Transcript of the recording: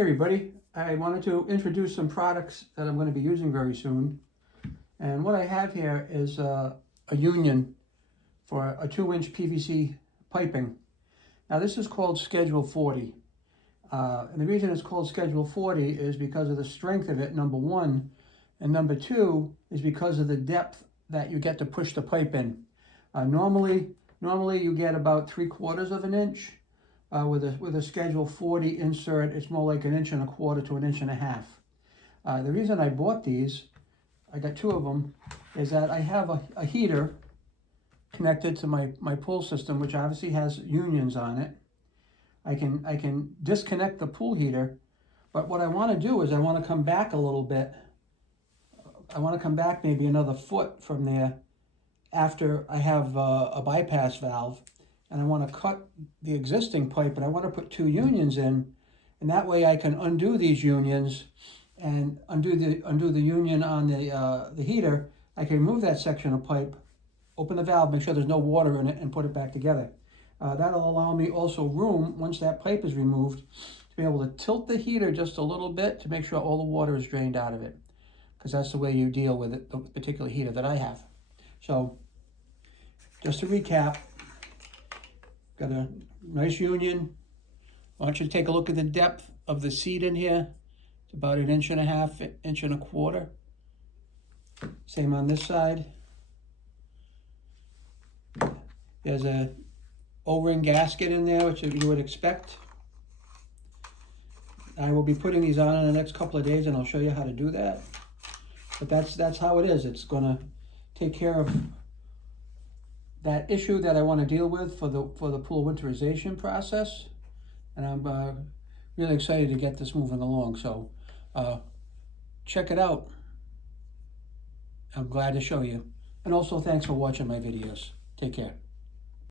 Hey everybody, I wanted to introduce some products that I'm going to be using very soon. And what I have here is a union for a 2-inch PVC piping. Now this is called Schedule 40. And the reason it's called Schedule 40 is because of the strength of it, number one. And number two is because of the depth that you get to push the pipe in. Normally you get about 3/4 of an inch. With a Schedule 40 insert, it's more like 1 1/4 to 1 1/2 inches. The reason I bought these, I got 2 of them, is that I have a heater connected to my pool system, which obviously has unions on it. I can disconnect the pool heater, but what I want to do is I want to come back a little bit. I want to come back maybe another foot from there after I have a bypass valve. And I want to cut the existing pipe, and I want to put 2 unions in, and that way I can undo these unions and undo the union on the heater. I can remove that section of pipe, open the valve, make sure there's no water in it, and put it back together. That'll allow me also room, once that pipe is removed, to be able to tilt the heater just a little bit to make sure all the water is drained out of it, because that's the way you deal with it, the particular heater that I have. So, just to recap, got a nice union. I want you to take a look at the depth of the seat in here. It's about 1 1/2 inches, 1 1/4 inches. Same on this side. There's a O-ring gasket in there, which you would expect. I will be putting these on in the next couple of days, and I'll show you how to do that. But that's how it is. It's going to take care of that issue that I want to deal with for the pool winterization process, and I'm really excited to get this moving along. So check it out. I'm glad to show you, and also thanks for watching my videos. Take care.